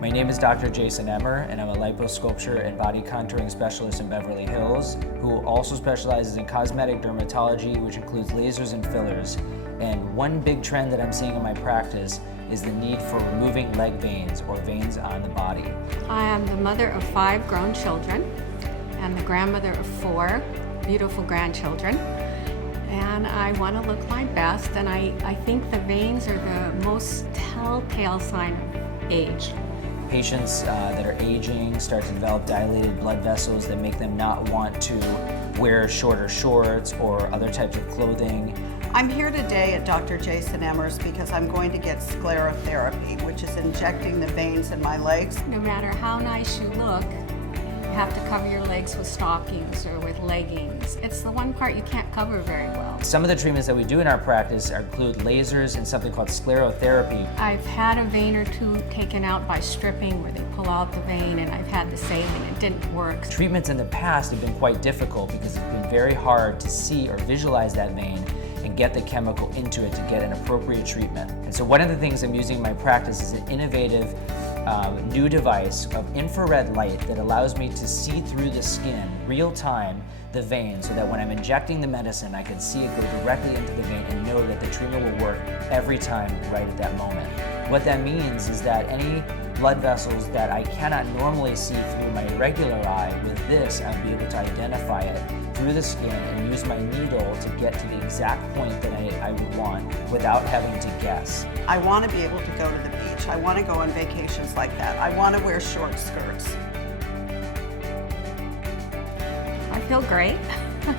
My name is Dr. Jason Emmer, and I'm a liposculpture and body contouring specialist in Beverly Hills, who also specializes in cosmetic dermatology, which includes lasers and fillers. And one big trend that I'm seeing in my practice is the need for removing leg veins or veins on the body. I am the mother of 5 grown children and the grandmother of 4 beautiful grandchildren. And I want to look my best, and I think the veins are the most telltale sign of age. Patients that are aging start to develop dilated blood vessels that make them not want to wear shorter shorts or other types of clothing. I'm here today at Dr. Jason Emmer's because I'm going to get sclerotherapy, which is injecting the veins in my legs. No matter how nice you look, you have to cover your legs with stockings or with leggings. It's the one part you can't cover very well. Some of the treatments that we do in our practice include lasers and something called sclerotherapy. I've had a vein or 2 taken out by stripping, where they pull out the vein, and I've had the saline. It didn't work. Treatments in the past have been quite difficult because it's been very hard to see or visualize that vein and get the chemical into it to get an appropriate treatment. And so one of the things I'm using in my practice is an innovative new device of infrared light that allows me to see through the skin, real time, the vein, so that when I'm injecting the medicine, I can see it go directly into the vein and know that the treatment will work every time right at that moment. What that means is that any blood vessels that I cannot normally see through my regular eye, with this, I'll be able to identify it through the skin and use my needle to get to the exact point that I would want without having to guess. I want to be able to go to the beach. I want to go on vacations like that. I want to wear short skirts. I feel great.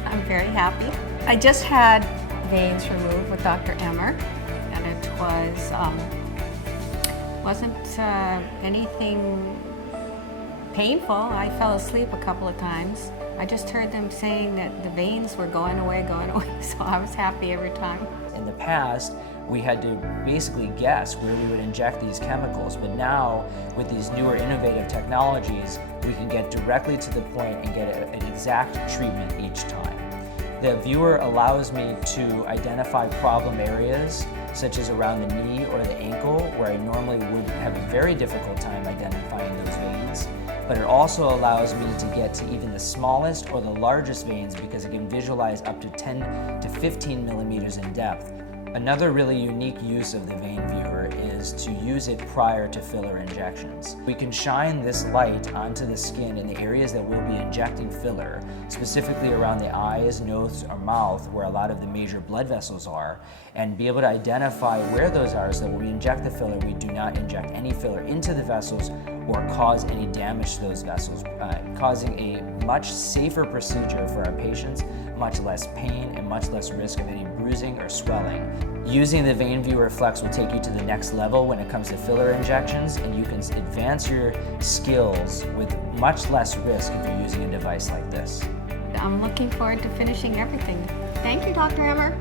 I'm very happy. I just had veins removed with Dr. Emmer, and it wasn't anything painful. I fell asleep a couple of times. I just heard them saying that the veins were going away, so I was happy every time. In the past, we had to basically guess where we would inject these chemicals, but now with these newer innovative technologies, we can get directly to the point and get an exact treatment each time. The viewer allows me to identify problem areas, such as around the knee or the ankle, where I normally would have a very difficult time identifying those veins. But it also allows me to get to even the smallest or the largest veins because it can visualize up to 10 to 15 millimeters in depth. Another really unique use of the VeinViewer is to use it prior to filler injections. We can shine this light onto the skin in the areas that we'll be injecting filler, specifically around the eyes, nose, or mouth, where a lot of the major blood vessels are, and be able to identify where those are so that when we inject the filler, we do not inject any filler into the vessels or cause any damage to those vessels, causing a much safer procedure for our patients, much less pain and much less risk of any bruising or swelling. Using the VeinViewer Flex will take you to the next level when it comes to filler injections, and you can advance your skills with much less risk if you're using a device like this. I'm looking forward to finishing everything. Thank you, Dr. Emmer.